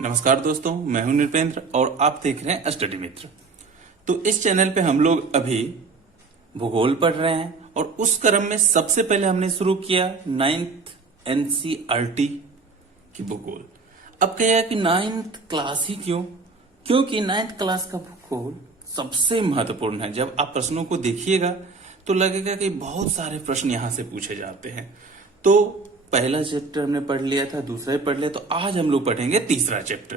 नमस्कार दोस्तों, मैं हूं नृपेंद्र और आप देख रहे हैं स्टडी मित्र। तो इस चैनल पे हम लोग अभी भूगोल पढ़ रहे हैं और उस क्रम में सबसे पहले हमने शुरू किया 9th एनसीईआरटी की भूगोल। अब कहा कि 9th क्लास ही क्यों? क्योंकि 9th क्लास का भूगोल सबसे महत्वपूर्ण है। जब आप प्रश्नों को देखिएगा तो लगेगा कि बहुत सारे प्रश्न यहां से पूछे जाते हैं। तो पहला चैप्टर हमने पढ़ लिया था, दूसरा ही पढ़ लिया, तो आज हम लोग पढ़ेंगे तीसरा चैप्टर।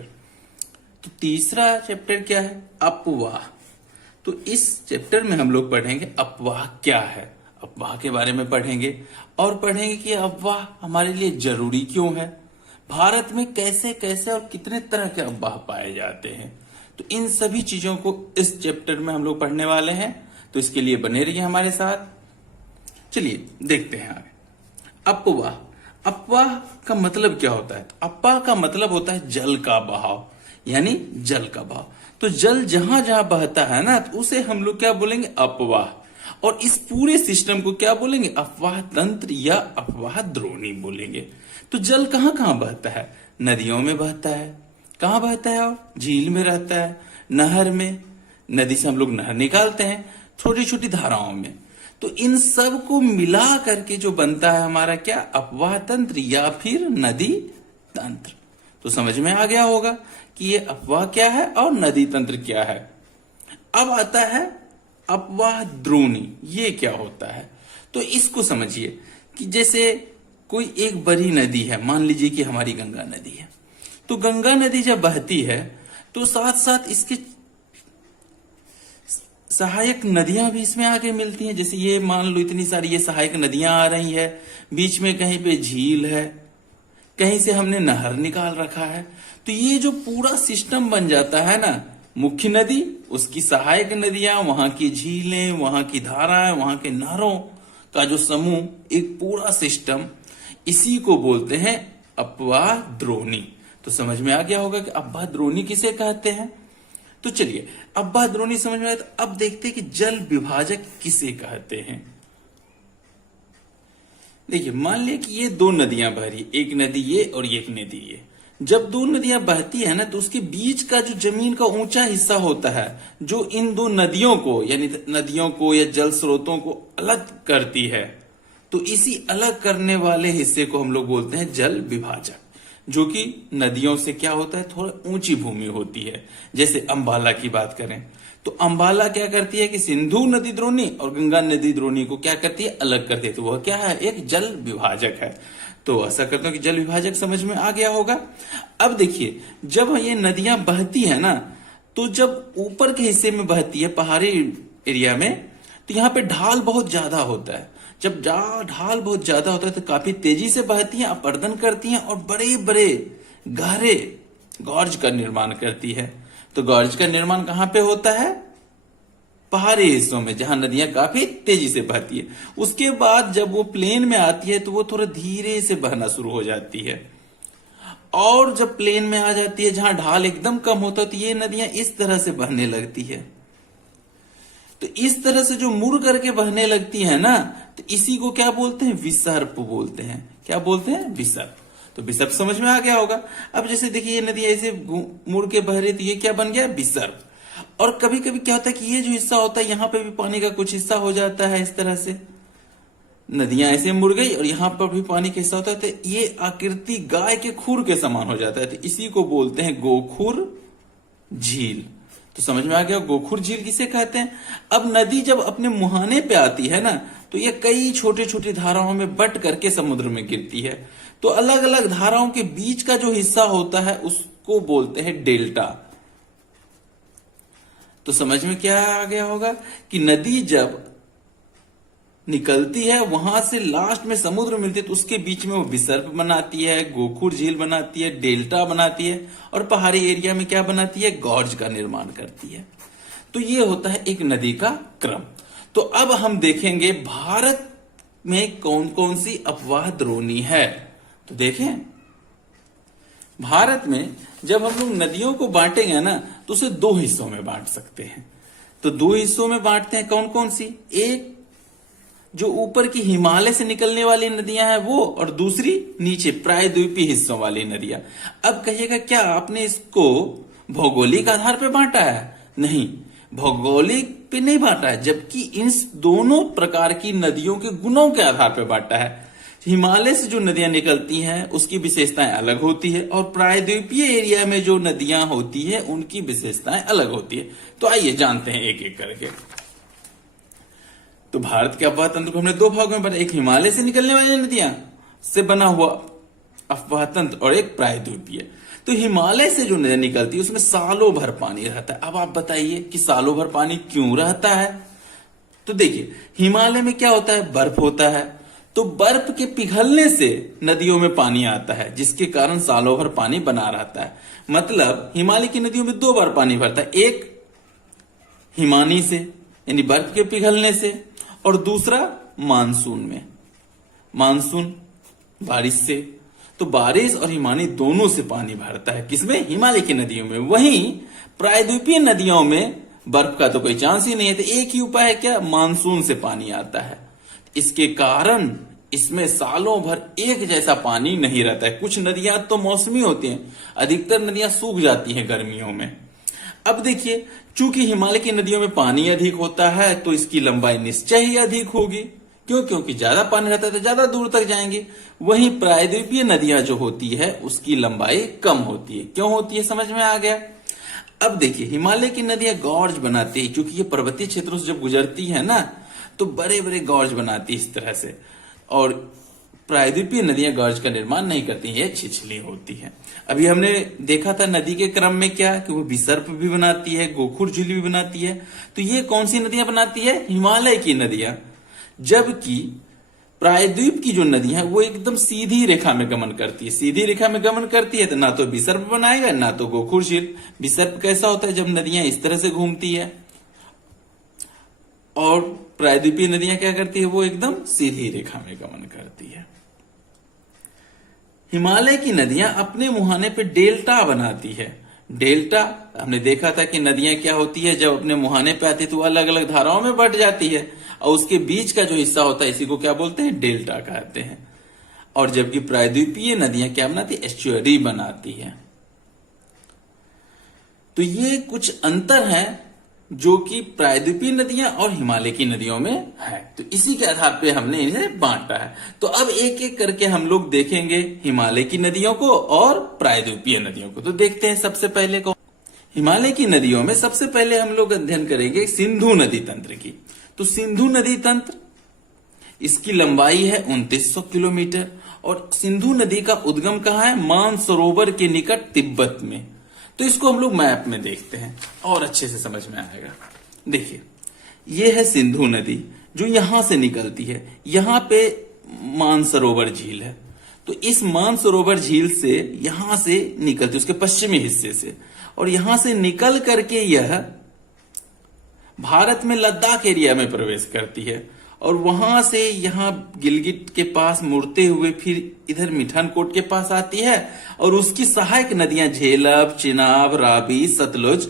तो तीसरा चैप्टर क्या है? अपवाह। तो इस चैप्टर में हम लोग पढ़ेंगे अपवाह क्या है, अपवाह के बारे में पढ़ेंगे और पढ़ेंगे कि अपवाह हमारे लिए जरूरी क्यों है, भारत में कैसे कैसे और कितने तरह के अपवाह पाए जाते हैं। तो इन सभी चीजों को इस चैप्टर में हम लोग पढ़ने वाले हैं, तो इसके लिए बने रहिए हमारे साथ। चलिए देखते हैं आगे। अपवाह, अपवाह का मतलब क्या होता है? अपवाह का मतलब होता है जल का बहाव, यानी जल का बहाव। तो जल जहां जहां बहता है ना, तो उसे हम लोग क्या बोलेंगे? अपवाह। और इस पूरे सिस्टम को क्या बोलेंगे? अपवाह तंत्र या अपवाह द्रोणी बोलेंगे। तो जल कहां कहां बहता है? नदियों में बहता है। कहां बहता है? और झील में रहता है, नहर में, नदी से हम लोग नहर निकालते हैं, छोटी छोटी धाराओं में। तो इन सब को मिला करके जो बनता है हमारा क्या? अपवाह तंत्र या फिर नदी तंत्र। तो समझ में आ गया होगा कि ये अपवाह क्या है और नदी तंत्र क्या है। अब आता है अपवाह द्रोणी। ये क्या होता है? तो इसको समझिए कि जैसे कोई एक बड़ी नदी है, मान लीजिए कि हमारी गंगा नदी है। तो गंगा नदी जब बहती है तो साथ साथ इसके सहायक नदियां भी इसमें आके मिलती हैं। जैसे ये मान लो इतनी सारी ये सहायक नदियां आ रही है, बीच में कहीं पे झील है, कहीं से हमने नहर निकाल रखा है। तो ये जो पूरा सिस्टम बन जाता है ना, मुख्य नदी, उसकी सहायक नदियां, वहां की झीलें, वहां की धाराएं, वहां के नहरों का जो समूह, एक पूरा सिस्टम, इसी को बोलते हैं अपवाह द्रोणी। तो समझ में आ गया होगा कि अपवाह द्रोणी किसे कहते हैं। तो चलिए अपवाह द्रोणी समझ में आया, तो अब देखते हैं कि जल विभाजक किसे कहते हैं। देखिए मान लिया कि ये दो नदियां बह रही, एक नदी ये और एक नदी ये। जब दो नदियां बहती है ना, तो उसके बीच का जो जमीन का ऊंचा हिस्सा होता है, जो इन दो नदियों को, यानी नदियों को या जल स्रोतों को अलग करती है, तो इसी अलग करने वाले हिस्से को हम लोग बोलते हैं जल विभाजक। जो कि नदियों से क्या होता है? थोड़ा ऊंची भूमि होती है। जैसे अंबाला की बात करें तो अंबाला क्या करती है कि सिंधु नदी द्रोणी और गंगा नदी द्रोणी को क्या करती है? अलग करती है। तो वह क्या है? एक जल विभाजक है। तो ऐसा करते हो कि जल विभाजक समझ में आ गया होगा। अब देखिए जब ये नदियां बहती है ना, तो जब ऊपर के हिस्से में बहती है पहाड़ी एरिया में, तो यहाँ पे ढाल बहुत ज्यादा होता है। जब ढाल बहुत ज्यादा होता है तो काफी तेजी से बहती हैं, अपर्दन करती हैं और बड़े बड़े गहरे गॉर्ज का निर्माण करती है। तो गॉर्ज का निर्माण कहां पे होता है? पहाड़ी हिस्सों में, जहां नदियां काफी तेजी से बहती है। उसके बाद जब वो प्लेन में आती है तो वो थोड़ा धीरे से बहना शुरू हो जाती है। और जब प्लेन में आ जाती है, जहां ढाल एकदम कम होता है, तो ये नदियां इस तरह से बहने लगती है। तो इस तरह से जो मुड़ करके बहने लगती है ना, तो इसी को क्या बोलते हैं? विसर्प बोलते हैं। क्या बोलते हैं? विसर्प। तो विसर्प समझ में आ गया होगा। अब जैसे देखिए ये नदी ऐसे मुड़ के बह रही, तो ये क्या बन गया? विसर्प। और कभी कभी क्या होता है कि ये जो हिस्सा होता है, यहां पे भी पानी का कुछ हिस्सा हो जाता है। इस तरह से नदियां ऐसे मुड़ गई और यहां पर भी पानी का हिस्सा होता है, तो ये आकृति गाय के खुर के समान हो जाता है। तो इसी को बोलते हैं गोखुर झील। तो समझ में आ गया गोखुर झील किसे कहते हैं। अब नदी जब अपने मुहाने पे आती है ना, तो ये कई छोटी छोटी धाराओं में बट करके समुद्र में गिरती है। तो अलग अलग धाराओं के बीच का जो हिस्सा होता है उसको बोलते हैं डेल्टा। तो समझ में क्या आ गया होगा कि नदी जब निकलती है, वहां से लास्ट में समुद्र मिलती है, तो उसके बीच में वो विसर्प बनाती है, गोखुर झील बनाती है, डेल्टा बनाती है, और पहाड़ी एरिया में क्या बनाती है? गॉर्ज का निर्माण करती है। तो ये होता है एक नदी का क्रम। तो अब हम देखेंगे भारत में कौन कौन सी अपवाह द्रोणी है। तो देखें भारत में जब हम लोग नदियों को बांटेंगे ना, तो उसे दो हिस्सों में बांट सकते हैं। तो दो हिस्सों में बांटते हैं, कौन कौन सी? एक जो ऊपर की हिमालय से निकलने वाली नदियां हैं वो, और दूसरी नीचे प्रायद्वीपीय हिस्सों वाली नदियां। अब कहिएगा क्या आपने इसको भौगोलिक आधार पर बांटा है? नहीं, भौगोलिक पे नहीं बांटा है, जबकि इन दोनों प्रकार की नदियों के गुणों के आधार पर बांटा है। हिमालय से जो नदियां निकलती हैं उसकी विशेषताएं अलग होती है, और प्रायद्वीपीय एरिया में जो नदियां होती है उनकी विशेषताएं अलग होती है। तो आइए जानते हैं एक एक करके। तो भारत के अफवाह तंत्र को हमने दो भागों में बांटा, एक हिमालय से निकलने वाली नदियां से बना हुआ अफवाह तंत्र और एक प्रायद्वीपीय। तो हिमालय से जो नदियां निकलती है उसमें सालों भर पानी रहता है। अब आप बताइए कि सालों भर पानी क्यों रहता है? तो देखिए, हिमालय में क्या होता है, बर्फ होता है, तो बर्फ के पिघलने से नदियों में पानी आता है, जिसके कारण सालों भर पानी बना रहता है। मतलब हिमालय की नदियों में दो बार पानी भरता है, एक हिमानी से यानी बर्फ के पिघलने से, और दूसरा मानसून में, मानसून बारिश से। तो बारिश और हिमानी दोनों से पानी भरता है, किसमें? हिमालय की नदियों में। वहीं प्रायद्वीपीय नदियों में बर्फ का तो कोई चांस ही नहीं है, तो एक ही उपाय है, क्या? मानसून से पानी आता है। इसके कारण इसमें सालों भर एक जैसा पानी नहीं रहता है। कुछ नदियां तो मौसमी होती हैं, अधिकतर नदियां सूख जाती हैं गर्मियों में। अब देखिए, चूंकि हिमालय की नदियों में पानी अधिक होता है तो इसकी लंबाई निश्चय ही अधिक होगी। क्यों? क्योंकि ज्यादा पानी रहता है तो ज्यादा दूर तक जाएंगे। वहीं प्रायद्वीपीय नदियां जो होती है उसकी लंबाई कम होती है। क्यों होती है, समझ में आ गया? अब देखिए, हिमालय की नदियां गॉर्ज बनाती है, क्योंकि ये पर्वतीय क्षेत्रों से जब गुजरती है ना तो बड़े बड़े गॉर्ज बनाती है इस तरह से, और प्रायद्वीपीय नदियां गॉर्ज का निर्माण नहीं करती, ये छिछली होती है। अभी हमने देखा था नदी के क्रम में क्या, कि वो विसर्प भी बनाती है, गोखुर झील भी बनाती है। तो ये कौन सी नदियां बनाती है? हिमालय की नदियां। जबकि प्रायद्वीप की जो नदी है वो एकदम सीधी रेखा में गमन करती है। सीधी रेखा में गमन करती है तो ना तो विसर्प बनाएगा ना तो गोखुर झील। विसर्प कैसा होता है? जब नदियां इस तरह से घूमती है, और प्रायद्वीपीय नदियां क्या करती है? वो एकदम सीधी रेखा में गमन करती है। हिमालय की नदियां अपने मुहाने पे डेल्टा बनाती है। डेल्टा हमने देखा था कि नदियां क्या होती है, जब अपने मुहाने पे आती है तो अलग अलग धाराओं में बट जाती है, और उसके बीच का जो हिस्सा होता है इसी को क्या बोलते हैं? डेल्टा कहते हैं। और जबकि प्रायद्वीपीय नदियां क्या बनाती है? एस्चुअरी बनाती है। तो ये कुछ अंतर है जो कि प्रायद्वीपीय नदियां और हिमालय की नदियों में है। तो इसी के आधार पे हमने इन्हें बांटा है। तो अब एक एक करके हम लोग देखेंगे हिमालय की नदियों को और प्रायद्वीपीय नदियों को। तो देखते हैं सबसे पहले को, हिमालय की नदियों में सबसे पहले हम लोग अध्ययन करेंगे सिंधु नदी तंत्र की। तो सिंधु नदी तंत्र, इसकी लंबाई है 2900 किलोमीटर, और सिंधु नदी का उद्गम कहाँ है? मानसरोवर के निकट तिब्बत में। तो इसको हम लोग मैप में देखते हैं और अच्छे से समझ में आएगा। देखिए, ये है सिंधु नदी जो यहां से निकलती है। यहां पे मानसरोवर झील है, तो इस मानसरोवर झील से यहां से निकलती, उसके पश्चिमी हिस्से से, और यहां से निकल करके यह भारत में लद्दाख एरिया में प्रवेश करती है, और वहां से यहां गिलगिट के पास मुड़ते हुए फिर इधर मिठनकोट के पास आती है, और उसकी सहायक नदियां झेलम, चिनाब, रावी, सतलुज,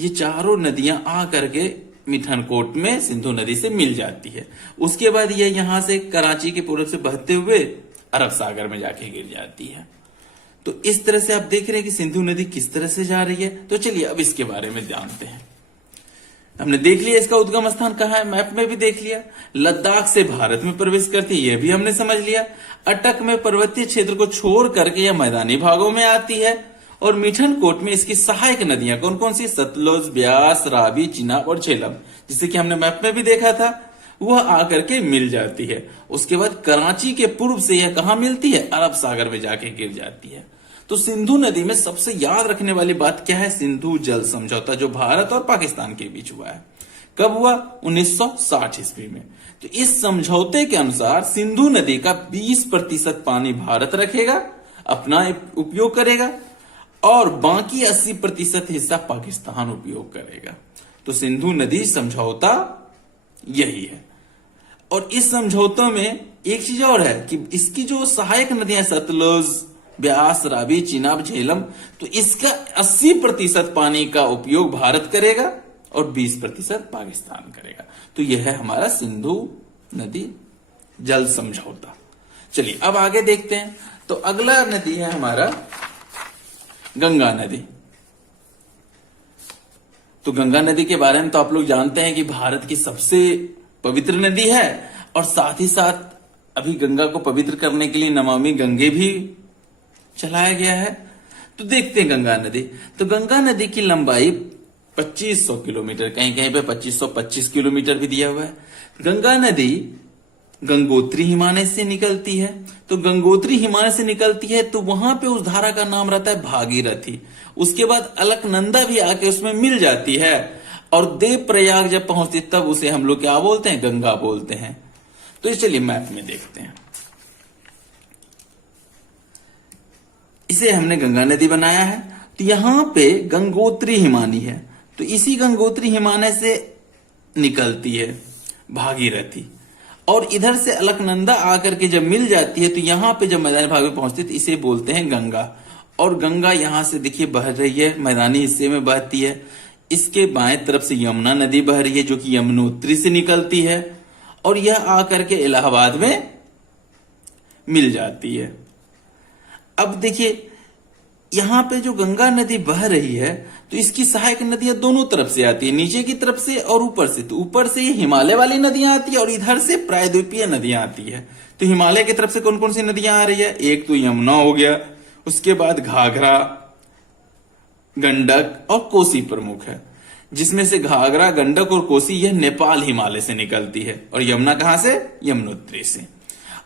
ये चारों नदियां आ करके मिठनकोट में सिंधु नदी से मिल जाती है। उसके बाद ये यहां से कराची के पूर्व से बहते हुए अरब सागर में जाके गिर जाती है। तो इस तरह से आप देख रहे हैं कि सिंधु नदी किस तरह से जा रही है। तो चलिए अब इसके बारे में जानते हैं। हमने देख लिया इसका उद्गम स्थान कहाँ है, मैप में भी देख लिया। लद्दाख से भारत में प्रवेश करती है, यह भी हमने समझ लिया। अटक में पर्वतीय क्षेत्र को छोड़ करके यह मैदानी भागों में आती है, और मिठनकोट में इसकी सहायक नदियां कौन कौन सी? सतलुज, ब्यास, रावी, चिनाब और झेलम, जिसे कि हमने मैप में भी देखा था, वह आकर के मिल जाती है। उसके बाद कराची के पूर्व से यह कहां मिलती है? अरब सागर में जाके गिर जाती है। तो सिंधु नदी में सबसे याद रखने वाली बात क्या है? सिंधु जल समझौता, जो भारत और पाकिस्तान के बीच हुआ है। कब हुआ? 1960 ईस्वी में। तो इस समझौते के अनुसार सिंधु नदी का 20% पानी भारत रखेगा, अपना उपयोग करेगा, और बाकी 80% हिस्सा पाकिस्तान उपयोग करेगा। तो सिंधु नदी समझौता यही है। और इस समझौते में एक चीज और है कि इसकी जो सहायक नदियां सतलुज, ब्यास, रावी, चिनाब, झेलम, तो इसका 80% पानी का उपयोग भारत करेगा और 20% पाकिस्तान करेगा। तो यह है हमारा सिंधु नदी जल समझौता। चलिए अब आगे देखते हैं। तो अगला नदी है हमारा गंगा नदी। तो गंगा नदी के बारे में तो आप लोग जानते हैं कि भारत की सबसे पवित्र नदी है, और साथ ही साथ अभी गंगा को पवित्र करने के लिए नमामि गंगे भी चलाया गया है। तो देखते हैं गंगा नदी। तो गंगा नदी की लंबाई 2500 किलोमीटर, कहीं कहीं पे 2525 किलोमीटर भी दिया हुआ है। गंगा नदी गंगोत्री हिमालय से निकलती है। तो गंगोत्री हिमालय से निकलती है तो वहां पे उस धारा का नाम रहता है भागीरथी। उसके बाद अलकनंदा भी आके उसमें मिल जाती है, और देव प्रयाग जब पहुंचती तब उसे हम लोग क्या बोलते हैं, गंगा बोलते हैं। तो चलिए मैप में देखते हैं। इसे हमने गंगा नदी बनाया है। तो यहां पे गंगोत्री हिमानी है, तो इसी गंगोत्री हिमालय से निकलती है भागीरथी, और इधर से अलकनंदा आकर के जब मिल जाती है तो यहां पे जब मैदानी भाग में पहुंचती है तो इसे बोलते हैं गंगा। और गंगा यहां से देखिए बह रही है, मैदानी हिस्से में बहती है। इसके बाएं तरफ से यमुना नदी बह रही है जो कि यमुनोत्री से निकलती है, और यह आकर के इलाहाबाद में मिल जाती है। अब देखिए यहां पे जो गंगा नदी बह रही है तो इसकी सहायक नदियां दोनों तरफ से आती है, नीचे की तरफ से और ऊपर से। तो ऊपर से ये हिमालय वाली नदियां आती है और इधर से प्रायद्वीपीय नदियां आती है। तो हिमालय की तरफ से कौन कौन सी नदियां आ रही है, एक तो यमुना हो गया, उसके बाद घाघरा, गंडक और कोसी प्रमुख है, जिसमें से घाघरा, गंडक और कोसी यह नेपाल हिमालय से निकलती है, और यमुना कहां से, यमुनोत्री से।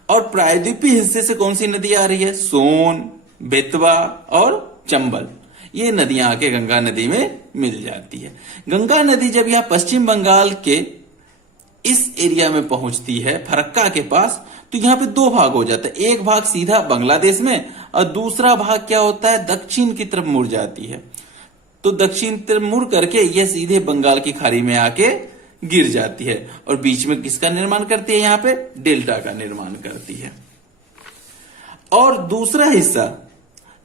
और प्रायद्वीपीय हिस्से से कौन सी नदी आ रही है, सोन, बेतवा और चंबल, ये नदियां आके गंगा नदी में मिल जाती है। गंगा नदी जब यहां पश्चिम बंगाल के इस एरिया में पहुंचती है फरक्का के पास, तो यहां पे दो भाग हो जाता है। एक भाग सीधा बांग्लादेश में और दूसरा भाग क्या होता है, दक्षिण की तरफ मुड़ जाती है। तो दक्षिण तरफ मुड़ करके यह सीधे बंगाल की खाड़ी में आके गिर जाती है, और बीच में किसका निर्माण करती है, यहां पे डेल्टा का निर्माण करती है। और दूसरा हिस्सा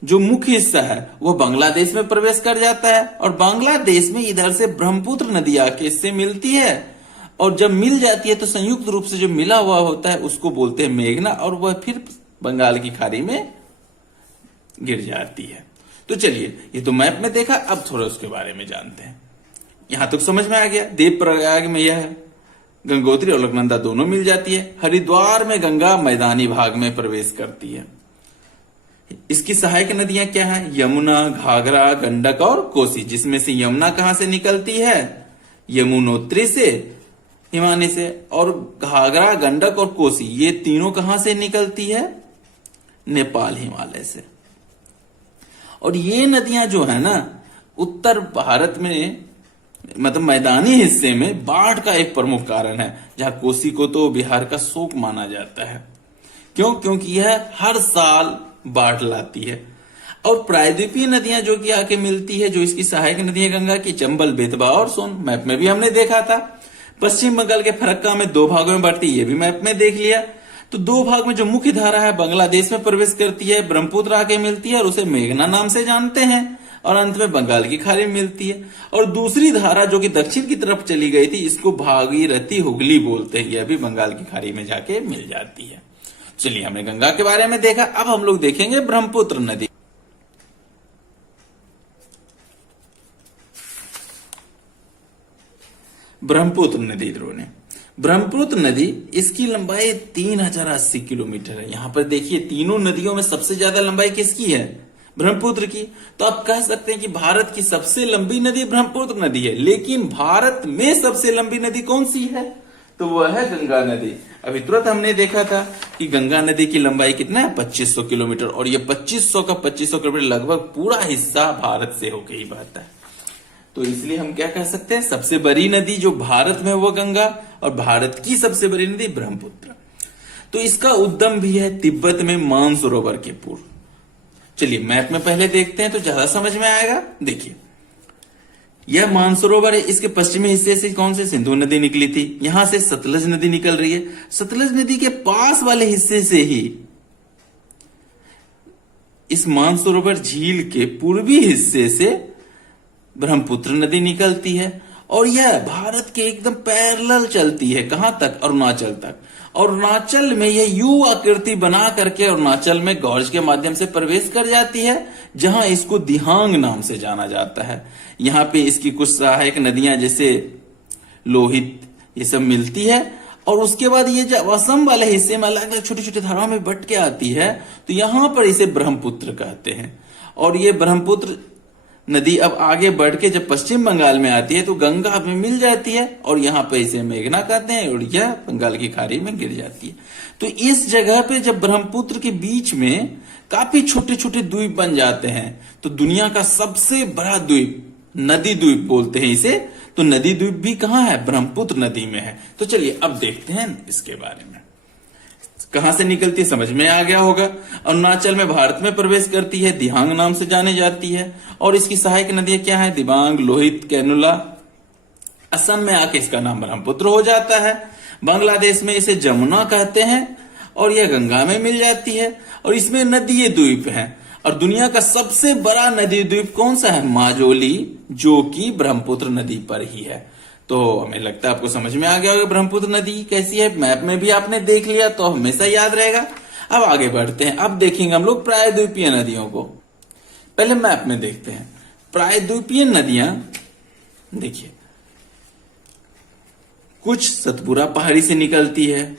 जो मुख्य हिस्सा है वो बांग्लादेश में प्रवेश कर जाता है, और बांग्लादेश में इधर से ब्रह्मपुत्र नदी आके इससे मिलती है, और जब मिल जाती है तो संयुक्त रूप से जो मिला हुआ होता है उसको बोलते हैं मेघना, और वह फिर बंगाल की खाड़ी में गिर जाती है। तो चलिए ये तो मैप में देखा, अब थोड़ा उसके बारे में जानते हैं। यहां तक समझ में आ गया। देव प्रयाग में यह है, गंगोत्री और अलकनंदा दोनों मिल जाती है। हरिद्वार में गंगा मैदानी भाग में प्रवेश करती है। इसकी सहायक नदियां क्या है, यमुना, घाघरा, गंडक और कोसी, जिसमें से यमुना कहां से निकलती है, यमुनोत्री से, हिमालय से, और घाघरा, गंडक और कोसी ये तीनों कहां से निकलती है, नेपाल हिमालय से। और ये नदियां जो है ना उत्तर भारत में मतलब मैदानी हिस्से में बाढ़ का एक प्रमुख कारण है, जहां कोसी को तो बिहार का शोक माना जाता है। क्यों, क्योंकि यह हर साल बाढ़ लाती है। और प्रायद्वीपीय नदियां जो कि आके मिलती है, जो इसकी सहायक नदियां गंगा की, चंबल, बेतवा और सोन, मैप में भी हमने देखा था। पश्चिम बंगाल के फरक्का में दो भागों में बढ़ती है, ये भी मैप में देख लिया। तो दो भाग में जो मुख्य धारा है बांग्लादेश में प्रवेश करती है, ब्रह्मपुत्र आके मिलती है और उसे मेघना नाम से जानते हैं, और अंत में बंगाल की खाड़ी में मिलती है। और दूसरी धारा जो कि दक्षिण की तरफ चली गई थी, इसको भागीरथी हुगली बोलते हैं, यह भी बंगाल की खाड़ी में जाके मिल जाती है। चलिए हमने गंगा के बारे में देखा, अब हम लोग देखेंगे ब्रह्मपुत्र नदी। ब्रह्मपुत्र नदी द्रोणे, ब्रह्मपुत्र नदी इसकी लंबाई 3080 किलोमीटर है। यहां पर देखिए तीनों नदियों में सबसे ज्यादा लंबाई किसकी है, ब्रह्मपुत्र की। तो आप कह सकते हैं कि भारत की सबसे लंबी नदी ब्रह्मपुत्र नदी है, लेकिन भारत में सबसे लंबी नदी कौन सी है, तो वह है गंगा नदी। अभी तुरंत हमने देखा था कि गंगा नदी की लंबाई कितना है, 2500 किलोमीटर, और ये 2500 का 2500 किलोमीटर लगभग पूरा हिस्सा भारत से होकर ही बहता है। तो इसलिए हम क्या कह सकते हैं, सबसे बड़ी नदी जो भारत में वो गंगा, और भारत की सबसे बड़ी नदी ब्रह्मपुत्र। तो इसका उद्गम भी है तिब्बत में मानसरोवर के पूर्व। चलिए मैप में पहले देखते हैं तो ज्यादा समझ में आएगा। देखिए यह मानसरोवर है, इसके पश्चिमी हिस्से से कौन से, सिंधु नदी निकली थी, यहां से सतलज नदी निकल रही है। सतलज नदी के पास वाले हिस्से से ही इस मानसरोवर झील के पूर्वी हिस्से से ब्रह्मपुत्र नदी निकलती है, और यह भारत के एकदम पैरेलल चलती है, कहां तक? अरुणाचल तक। और अरुणाचल में यह यू आकृति बना करके अरुणाचल में गॉर्ज के माध्यम से प्रवेश कर जाती है, जहां इसको दिहांग नाम से जाना जाता है। यहाँ पे इसकी कुछ सहायक नदियां जैसे लोहित ये सब मिलती है, और उसके बाद ये जब असम वाले हिस्से में अलग अलग छोटी छोटी धाराओं में बट के आती है, तो यहां पर इसे ब्रह्मपुत्र कहते हैं। और ये ब्रह्मपुत्र नदी अब आगे बढ़ के जब पश्चिम बंगाल में आती है तो गंगा में मिल जाती है, और यहाँ पे इसे मेघना कहते हैं, और यह बंगाल की खाड़ी में गिर जाती है। तो इस जगह पे जब ब्रह्मपुत्र के बीच में काफी छोटे छोटे द्वीप बन जाते हैं, तो दुनिया का सबसे बड़ा द्वीप, नदी द्वीप बोलते हैं इसे, तो नदी द्वीप भी कहाँ है? ब्रह्मपुत्र नदी में है। तो चलिए अब देखते हैं इसके बारे में, कहां से निकलती है समझ में आ गया होगा। अरुणाचल में भारत में प्रवेश करती है, दिहांग नाम से जाने जाती है, और इसकी सहायक नदियां क्या है? दिबांग, लोहित, कैनुला। असम में आके इसका नाम ब्रह्मपुत्र हो जाता है। बांग्लादेश में इसे जमुना कहते हैं, और यह गंगा में मिल जाती है, और इसमें नदी द्वीप है। और दुनिया का सबसे बड़ा नदी द्वीप कौन सा है? माजुली, जो कि ब्रह्मपुत्र नदी पर ही है। तो हमें लगता है आपको समझ में आ गया होगा ब्रह्मपुत्र नदी कैसी है। मैप में भी आपने देख लिया तो हमेशा याद रहेगा। अब आगे बढ़ते हैं, अब देखेंगे हम लोग प्रायद्वीपीय नदियों को। पहले मैप में देखते हैं प्रायद्वीपीय नदियां। देखिए, कुछ सतपुरा पहाड़ी से निकलती है,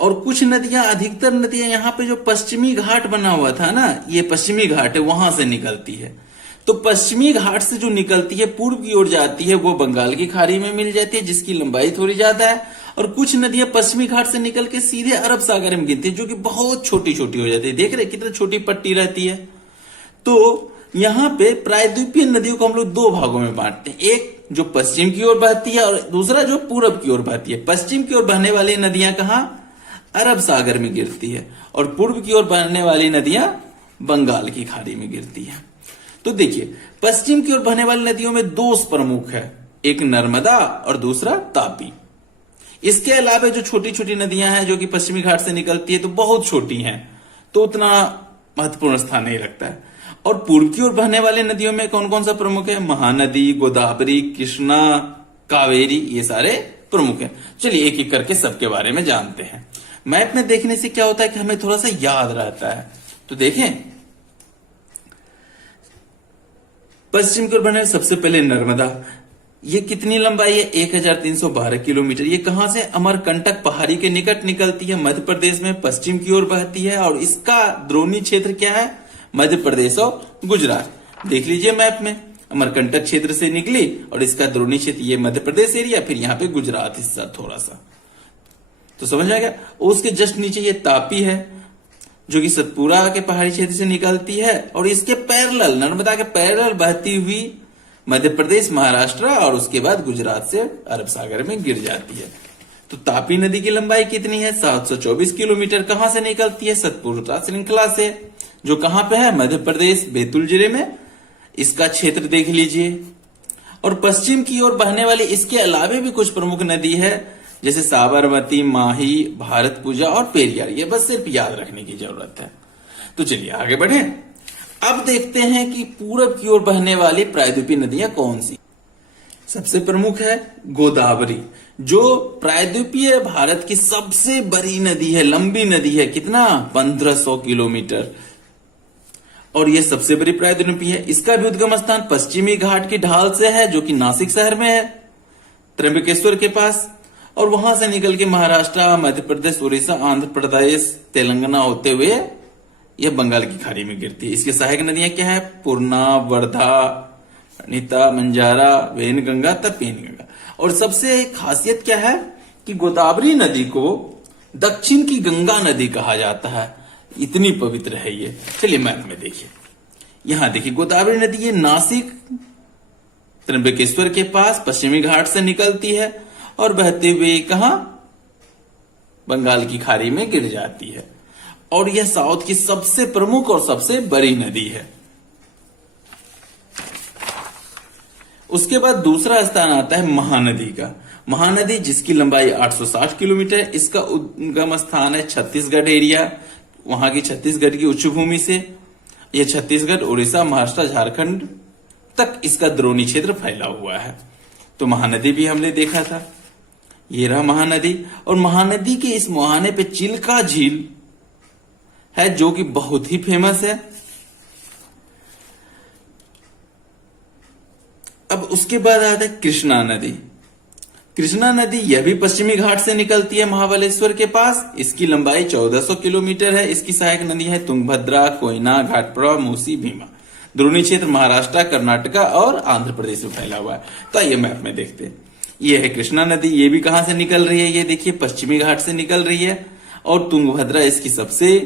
और कुछ नदियां, अधिकतर नदियां यहाँ पे जो पश्चिमी घाट बना हुआ था ना, ये पश्चिमी घाट है, वहां से निकलती है। तो पश्चिमी घाट से जो निकलती है पूर्व की ओर जाती है, वो बंगाल की खाड़ी में मिल जाती है, जिसकी लंबाई थोड़ी ज्यादा है। और कुछ नदियां पश्चिमी घाट से निकल के सीधे अरब सागर में गिरती है, जो कि बहुत छोटी छोटी हो जाती है। देख रहे कितनी छोटी पट्टी रहती है। तो यहाँ पे प्रायद्वीपीय नदियों को हम लोग दो भागों में बांटते हैं, एक जो पश्चिम की ओर बहती है, और दूसरा जो पूरब की ओर बहती है। पश्चिम की ओर बहने वाली नदियां कहाँ? अरब सागर में गिरती है, और पूर्व की ओर बहने वाली नदियां बंगाल की खाड़ी में गिरती है। तो देखिए, पश्चिम की ओर बहने वाली नदियों में दो प्रमुख है, एक नर्मदा और दूसरा तापी। इसके अलावा जो छोटी छोटी नदियां हैं जो कि पश्चिमी घाट से निकलती है, तो बहुत छोटी हैं, तो उतना महत्वपूर्ण स्थान नहीं रखता है। और पूर्व की ओर बहने वाली नदियों में कौन कौन सा प्रमुख है? महानदी, गोदावरी, कृष्णा, कावेरी, ये सारे प्रमुख हैं। चलिए एक एक करके सबके बारे में जानते हैं। मैप में देखने से क्या होता है कि हमें थोड़ा सा याद रहता है। तो देखें, पश्चिम की ओर बहने सबसे पहले नर्मदा। ये कितनी लंबाई है? 1312 किलोमीटर। ये कहां से? अमरकंटक पहाड़ी के निकट निकलती है, मध्य प्रदेश में पश्चिम की ओर बहती है, और इसका द्रोणी क्षेत्र क्या है? मध्य प्रदेश और गुजरात। देख लीजिए मैप में, अमरकंटक क्षेत्र से निकली, और इसका द्रोणी क्षेत्र ये मध्य प्रदेश एरिया, फिर यहाँ पे गुजरात हिस्सा थोड़ा सा, तो समझ आ गया। उसके जस्ट नीचे ये तापी है, जो कि सतपुरा के पहाड़ी क्षेत्र से निकलती है, और इसके पैरेलल, नर्मदा के पैरेलल बहती हुई मध्य प्रदेश, महाराष्ट्र, और उसके बाद गुजरात से अरब सागर में गिर जाती है। तो तापी नदी की लंबाई कितनी है? 724 किलोमीटर। कहां से निकलती है? सतपुरा श्रृंखला से, जो कहां पे है? मध्य प्रदेश, बैतूल जिले में। इसका क्षेत्र देख लीजिए। और पश्चिम की ओर बहने वाली इसके अलावे भी कुछ प्रमुख नदी है, जैसे साबरमती, माही, भारत पूजा और पेरियार। ये बस सिर्फ याद रखने की जरूरत है। तो चलिए आगे बढ़े। अब देखते हैं कि पूरब की ओर बहने वाली प्रायद्वीपीय नदियां कौन सी। सबसे प्रमुख है गोदावरी, जो प्रायद्वीपीय भारत की सबसे बड़ी नदी है, लंबी नदी है। कितना? 1500 किलोमीटर। और यह सबसे बड़ी प्रायद्वीपीय है। इसका भी उद्गम स्थान पश्चिमी घाट की ढाल से है, जो कि नासिक शहर में है, त्र्यंबकेश्वर के पास। और वहां से निकल के महाराष्ट्र, मध्य प्रदेश, उड़ीसा, आंध्र प्रदेश, तेलंगाना होते हुए यह बंगाल की खाड़ी में गिरती है। इसकी सहायक नदियां क्या है? पूर्णा, वर्धा, नीता, मंजारा, वेनगंगा, तपेनगंगा। और सबसे खासियत क्या है कि गोदावरी नदी को दक्षिण की गंगा नदी कहा जाता है, इतनी पवित्र है ये। चलिए मैप में देखिए, यहां देखिए गोदावरी नदी ये नासिक, त्र्यंबकेश्वर के पास पश्चिमी घाट से निकलती है, और बहते हुए कहां? बंगाल की खाड़ी में गिर जाती है। और यह साउथ की सबसे प्रमुख और सबसे बड़ी नदी है। उसके बाद दूसरा स्थान आता है महानदी का। महानदी जिसकी लंबाई 860 किलोमीटर है। इसका उद्गम स्थान है छत्तीसगढ़ एरिया, वहां की छत्तीसगढ़ की उच्च भूमि से। यह छत्तीसगढ़, उड़ीसा, महाराष्ट्र, झारखंड तक इसका द्रोणी क्षेत्र फैला हुआ है। तो महानदी भी हमने देखा था, ये रहा महानदी। और महानदी के इस मुहाने पे चिल्का झील है जो कि बहुत ही फेमस है। अब उसके बाद आता है कृष्णा नदी। कृष्णा नदी यह भी पश्चिमी घाट से निकलती है महाबलेश्वर के पास। इसकी लंबाई 1400 किलोमीटर है। इसकी सहायक नदी है तुंगभद्रा, कोयना, घाटप्रा, मूसी, भीमा। द्रोणी क्षेत्र महाराष्ट्र, कर्नाटका और आंध्र प्रदेश में फैला हुआ है। तो ये मैप में देखते हैं, ये है कृष्णा नदी। ये भी कहां से निकल रही है, ये देखिए पश्चिमी घाट से निकल रही है। और तुंगभद्रा इसकी सबसे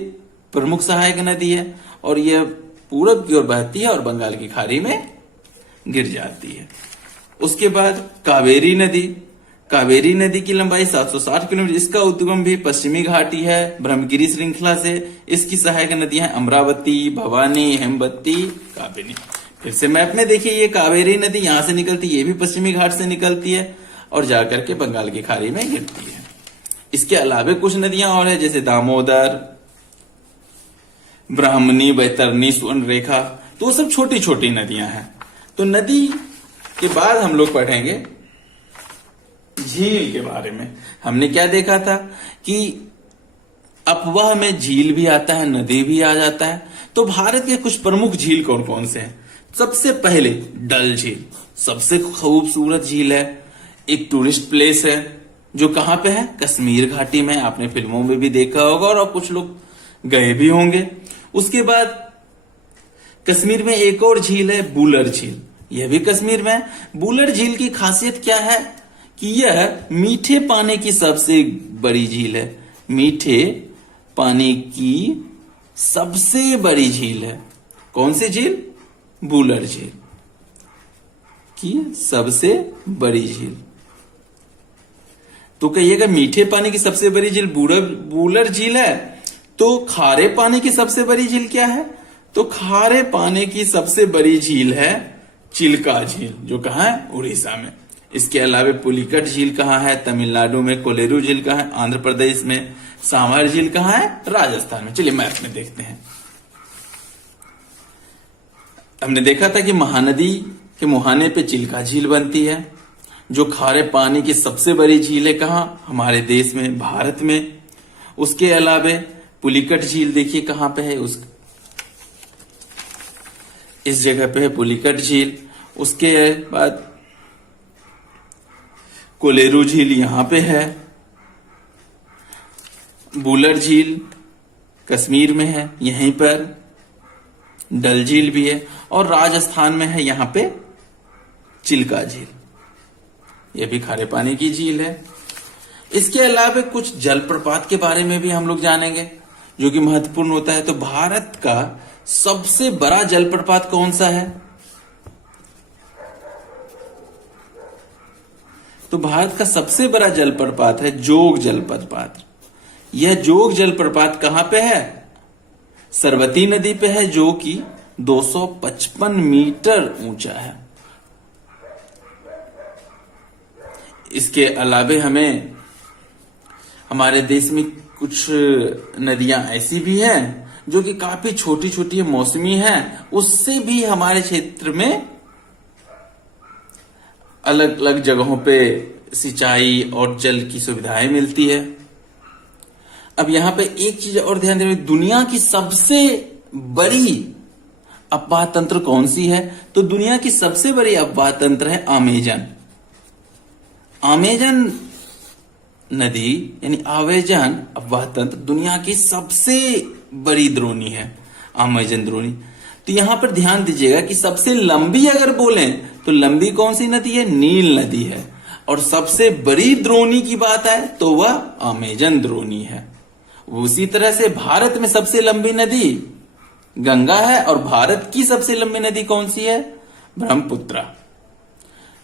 प्रमुख सहायक नदी है और यह पूरब की ओर बहती है और बंगाल की खाड़ी में गिर जाती है। उसके बाद कावेरी नदी। कावेरी नदी की लंबाई 760 किलोमीटर। इसका उद्गम भी पश्चिमी घाटी है ब्रह्मगिरी श्रृंखला से। इसकी सहायक नदियां हैं अमरावती, भवानी, हेमवती, कावेरी। फिर से मैप में देखिए, ये कावेरी नदी यहां से निकलती है, ये भी पश्चिमी घाट से निकलती है और जाकर के बंगाल की खाड़ी में गिरती है। इसके अलावा कुछ नदियां और है, जैसे दामोदर, ब्राह्मणी, बैतरणी, सुवर्णरेखा। तो वो सब छोटी छोटी नदियां हैं। तो नदी के बाद हम लोग पढ़ेंगे झील के बारे में। हमने क्या देखा था कि अफवाह में झील भी आता है, नदी भी आ जाता है। तो भारत के कुछ प्रमुख झील कौन कौन से हैं? सबसे पहले डल झील, सबसे खूबसूरत झील है, एक टूरिस्ट प्लेस है जो कहां पे है, कश्मीर घाटी में। आपने फिल्मों में भी देखा होगा और कुछ लोग गए भी होंगे। उसके बाद कश्मीर में एक और झील है, बुलर झील, यह भी कश्मीर में है। बुलर झील की खासियत क्या है कि यह मीठे पानी की सबसे बड़ी झील है। मीठे पानी की सबसे बड़ी झील है। कौन सी झील? बुलर झील की सबसे बड़ी झील। तो कहिएगा मीठे पानी की सबसे बड़ी झील बुलर झील है, तो खारे पानी की सबसे बड़ी झील क्या है? तो खारे पानी की सबसे बड़ी झील है चिल्का झील, जो कहां है? उड़ीसा में। इसके अलावा पुलिकट झील कहां है? तमिलनाडु में। कोलेरू झील कहां है? आंध्र प्रदेश में। सांभर झील कहां है? राजस्थान में। चलिए मैप में देखते हैं। हमने देखा था कि महानदी के मुहाने पे चिल्का झील बनती है, जो खारे पानी की सबसे बड़ी झील है। कहां? हमारे देश में, भारत में। उसके अलावा पुलिकट झील देखिए कहां पे है, इस जगह पे है पुलिकट झील। उसके बाद कोलेरू झील यहां पे है। बुलर झील कश्मीर में है, यहीं पर। डल झील भी है और राजस्थान में है यहां पे चिल्का झील, यह भी खारे पानी की झील है। इसके अलावा कुछ जलप्रपात के बारे में भी हम लोग जानेंगे जो कि महत्वपूर्ण होता है। तो भारत का सबसे बड़ा जलप्रपात कौन सा है? तो भारत का सबसे बड़ा जलप्रपात है जोग जलप्रपात। यह जोग जलप्रपात कहां पे है? सरवती नदी पे है, जो कि 255 मीटर ऊंचा है। इसके अलावे हमें हमारे देश में कुछ नदियां ऐसी भी हैं जो कि काफी छोटी छोटी मौसमी हैं, उससे भी हमारे क्षेत्र में अलग अलग जगहों पे सिंचाई और जल की सुविधाएं मिलती है। अब यहां पे एक चीज और ध्यान देना, दुनिया की सबसे बड़ी अफवाह तंत्र कौन सी है? तो दुनिया की सबसे बड़ी अफवाह तंत्र है अमेजन। अमेजन नदी यानी अमेजन अफवाह तंत्र दुनिया की सबसे बड़ी द्रोणी है, अमेजन द्रोणी। तो यहां पर ध्यान दीजिएगा कि सबसे लंबी अगर बोलें तो लंबी कौन सी नदी है? नील नदी है। और सबसे बड़ी द्रोणी की बात है तो वह अमेजन द्रोणी है। उसी तरह से भारत में सबसे लंबी नदी गंगा है और भारत की सबसे लंबी नदी कौन सी है? ब्रह्मपुत्र।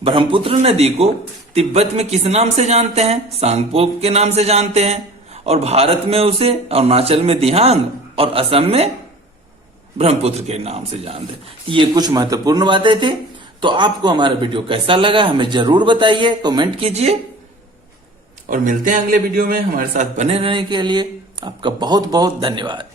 ब्रह्मपुत्र नदी को तिब्बत में किस नाम से जानते हैं? सांगपोक के नाम से जानते हैं। और भारत में उसे अरुणाचल में दिहांग और असम में ब्रह्मपुत्र के नाम से जानते हैं। ये कुछ महत्वपूर्ण बातें थी। तो आपको हमारा वीडियो कैसा लगा हमें जरूर बताइए, कमेंट कीजिए और मिलते हैं अगले वीडियो में। हमारे साथ बने रहने के लिए आपका बहुत बहुत धन्यवाद।